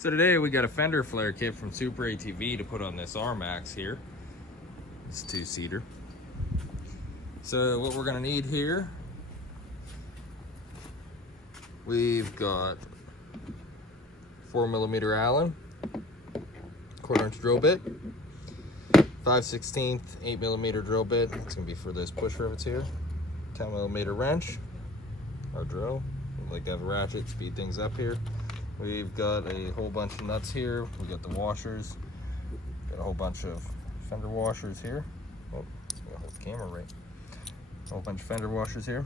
So today we got a fender flare kit from Super ATV to put on this RMAX here. It's a two-seater. So what we're gonna need here, we've got 4mm Allen, 1/4 inch drill bit, 5/16 8mm drill bit. It's gonna be for those push rivets here. 10mm wrench, our drill. We like to have a ratchet, speed things up here. We've got a whole bunch of nuts here. We got the washers. Got a whole bunch of fender washers here. Oh, it's gonna hold the camera right. A whole bunch of fender washers here.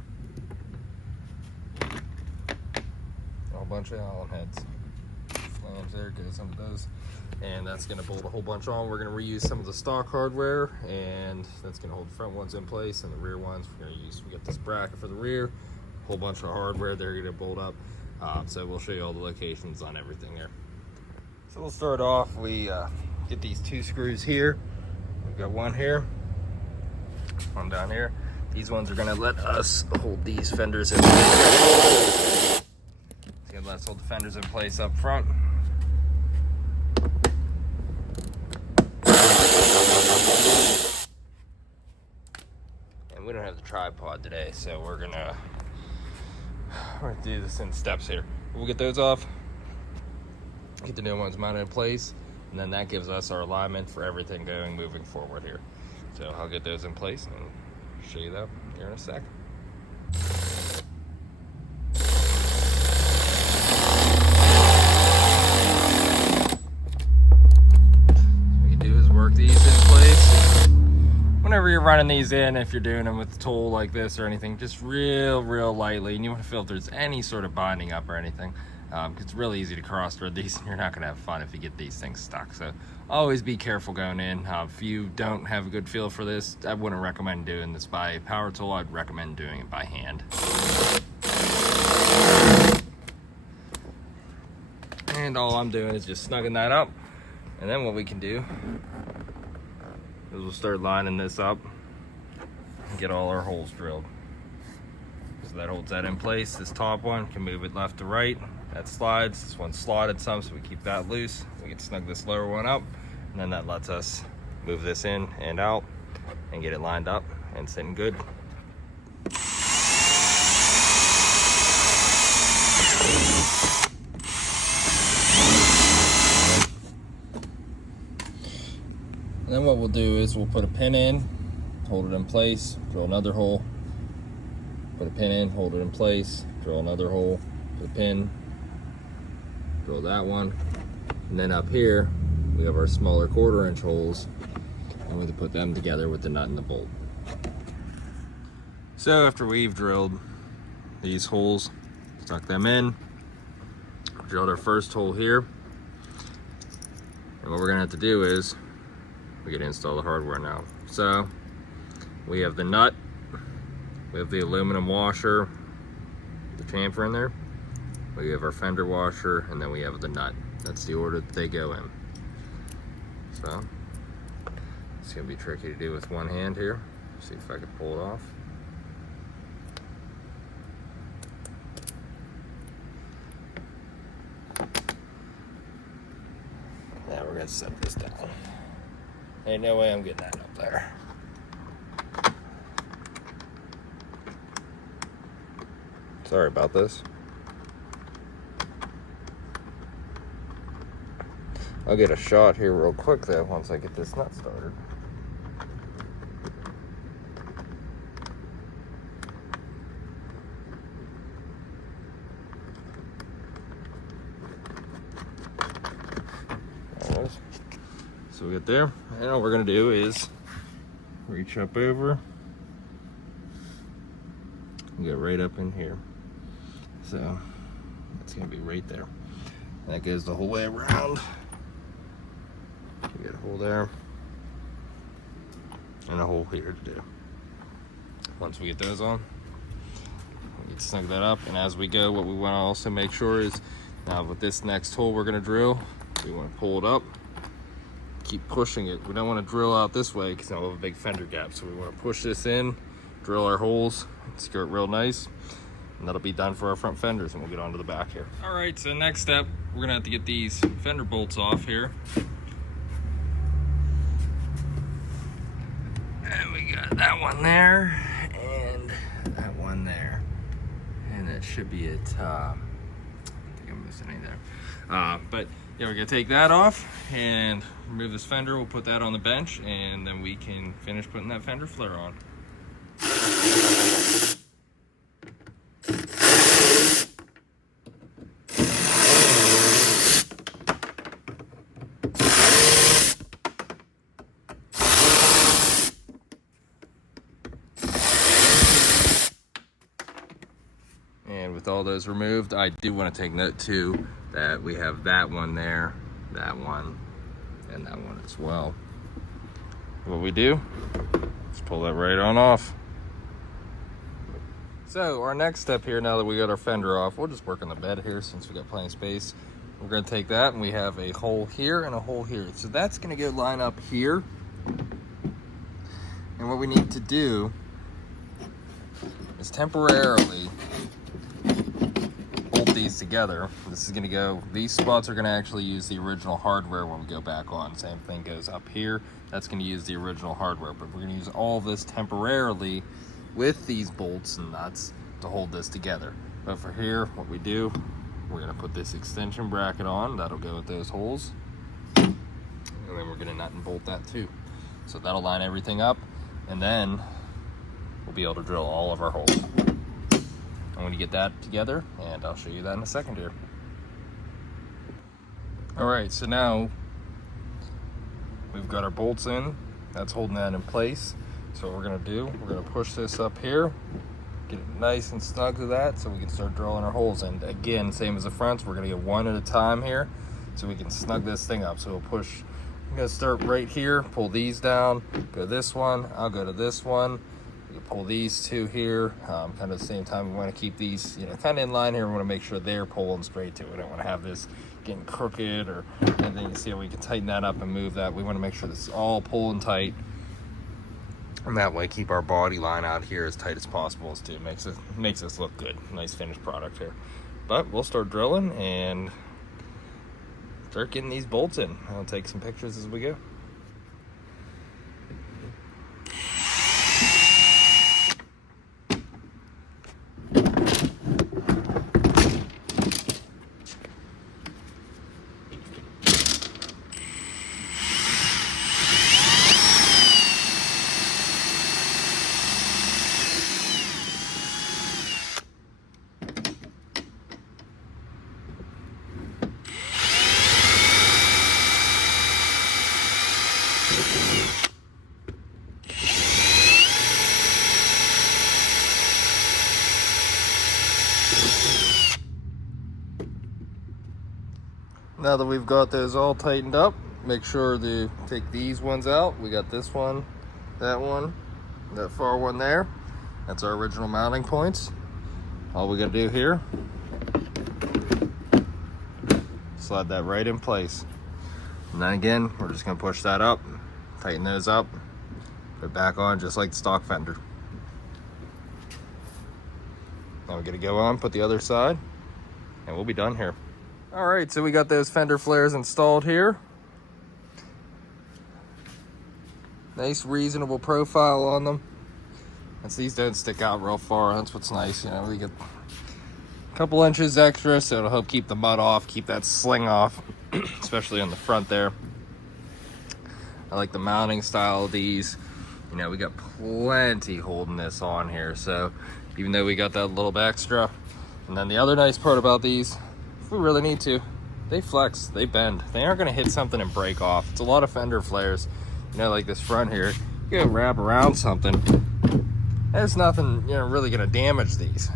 A whole bunch of Allen heads. Flange there, goes under those. And that's gonna bolt a whole bunch on. We're gonna reuse some of the stock hardware, and that's gonna hold the front ones in place, and the rear ones we're gonna use. We got this bracket for the rear, a whole bunch of hardware they're gonna bolt up. So we'll show you all the locations on everything there. So we'll start off, we get these two screws here. We've got one here, one down here. These ones are gonna let us hold these fenders in place. It's gonna let us hold the fenders in place up front. And we don't have the tripod today, so we're gonna do this in steps here. We'll get those off, get the new ones mounted in place, and then that gives us our alignment for everything moving forward here. So I'll get those in place and show you that here in a sec. What you do is work these in place. Whenever you're running these in, if you're doing them with a tool like this or anything, just real lightly, and you want to feel if there's any sort of binding up or anything. It's really easy to cross thread these, and you're not going to have fun if you get these things stuck. So always be careful going in. If you don't have a good feel for this, I wouldn't recommend doing this by a power tool. I'd recommend doing it by hand. And all I'm doing is just snugging that up, and then what we can do is we'll start lining this up and get all our holes drilled. So that holds that in place. This top one can move it left to right. That slides. This one's slotted some, so we keep that loose. We can snug this lower one up, and then that lets us move this in and out and get it lined up and sitting good. And then what we'll do is we'll put a pin in, hold it in place, drill another hole, put a pin in, hold it in place, drill another hole, put a pin, drill that one, and then up here we have our smaller 1/4 inch holes, and we'll put them together with the nut and the bolt. So after we've drilled these holes, stuck them in, drilled our first hole here, and what we're gonna have to do is we get to install the hardware now. So we have the nut, we have the aluminum washer, the chamfer in there, we have our fender washer, and then we have the nut. That's the order that they go in. So it's gonna be tricky to do with one hand here. See if I can pull it off. Now we're gonna set this down. Ain't no way I'm getting that up there. Sorry about this. I'll get a shot here real quick though once I get this nut started. There it is. So we get there, and all we're gonna do is reach up over and get right up in here. So it's gonna be right there. That goes the whole way around. You get a hole there and a hole here to do. Once we get those on, we can snug that up, and as we go, what we want to also make sure is now with this next hole we're gonna drill, we want to pull it up, keep pushing it. We don't want to drill out this way because we'll have a big fender gap, so we want to push this in, drill our holes, secure it real nice, and that'll be done for our front fenders, and we'll get on to the back here. All right, so next step, we're gonna have to get these fender bolts off here. And we got that one there, and that one there. And that should be it. I don't think I'm missing any there. But yeah, we're gonna take that off and remove this fender. We'll put that on the bench, and then we can finish putting that fender flare on. And with all those removed, I do want to take note too that we have that one there, that one, and that one as well. What we do, let's pull that right on off. So our next step here, now that we got our fender off, we'll just work on the bed here since we got plenty of space. We're gonna take that, and we have a hole here and a hole here. So that's gonna go line up here. And what we need to do is temporarily bolt these together. This is gonna go, these spots are gonna actually use the original hardware when we go back on. Same thing goes up here. That's gonna use the original hardware, but we're gonna use all of this temporarily with these bolts and nuts to hold this together. But for here, what we do, we're gonna put this extension bracket on. That'll go with those holes. And then we're gonna nut and bolt that too. So that'll line everything up, and then we'll be able to drill all of our holes. I'm going to get that together, and I'll show you that in a second here. All right, so now we've got our bolts in. That's holding that in place. So what we're going to do, we're going to push this up here, get it nice and snug to that so we can start drilling our holes in. Again, same as the fronts, we're going to get one at a time here so we can snug this thing up. So we'll push, I'm going to start right here, pull these down, go to this one, I'll go to this one. You pull these two here, kind of at the same time. We want to keep these, you know, kind of in line here. We want to make sure they're pulling straight too. We don't want to have this getting crooked or anything. You see how we can tighten that up and move that. We want to make sure this is all pulling tight, and that way keep our body line out here as tight as possible as too. Makes us look good. Nice finished product here. But we'll start drilling and start getting these bolts in. I'll take some pictures as we go. Now that we've got those all tightened up, make sure to take these ones out. We got this one, that far one there. That's our original mounting points. All we gotta do here, slide that right in place. And then again, we're just gonna push that up, tighten those up, put it back on just like the stock fender. Now we're gonna go on, put the other side, and we'll be done here. All right, so we got those fender flares installed here. Nice, reasonable profile on them. And these don't stick out real far. That's what's nice. You know, we get a couple inches extra, so it'll help keep the mud off, keep that sling off, especially on the front there. I like the mounting style of these. You know, we got plenty holding this on here, so even though we got that little bit extra. And then the other nice part about these, if we really need to, they flex, they bend. They aren't gonna hit something and break off. It's a lot of fender flares, you know, like this front here. You go wrap around something, there's nothing, you know, really gonna damage these.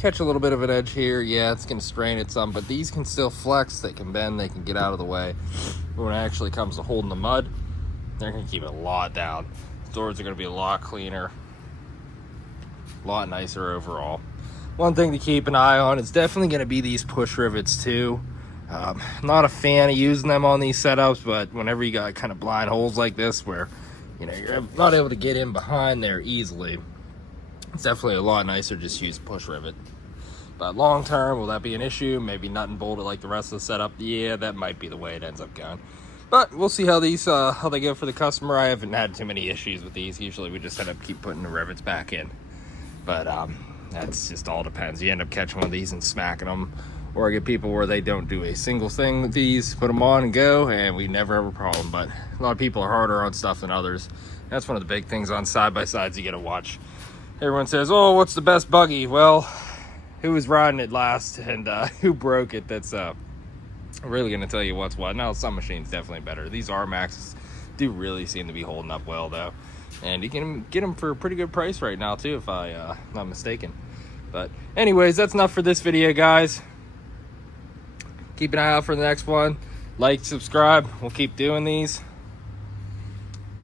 Catch a little bit of an edge here, yeah, it's gonna strain it some, but these can still flex, they can bend, they can get out of the way. But when it actually comes to holding the mud, they're gonna keep it a lot down. The doors are gonna be a lot cleaner, a lot nicer overall. One thing to keep an eye on is definitely going to be these push rivets too. Not a fan of using them on these setups, but whenever you got kind of blind holes like this where, you know, you're not able to get in behind there easily, It's definitely a lot nicer just to use push rivet. But long term, will that be an issue? Maybe nut and bolt it like the rest of the setup. Yeah, that might be the way it ends up going. But we'll see how these how they go for the customer. I haven't had too many issues with these. Usually we just end up keep putting the rivets back in. But that's just all depends. You end up catching one of these and smacking them, or I get people where they don't do a single thing with these, put them on and go, and we never have a problem. But a lot of people are harder on stuff than others. That's one of the big things on side-by-sides you gotta watch. Everyone says, oh, what's the best buggy? Well, who was riding it last and who broke it? That's really gonna tell you what's what. Now, some machines definitely better. These RMAXs do really seem to be holding up well though. And you can get them for a pretty good price right now too, if I'm not mistaken. But anyways, that's enough for this video, guys. Keep an eye out for the next one. Like, subscribe. We'll keep doing these.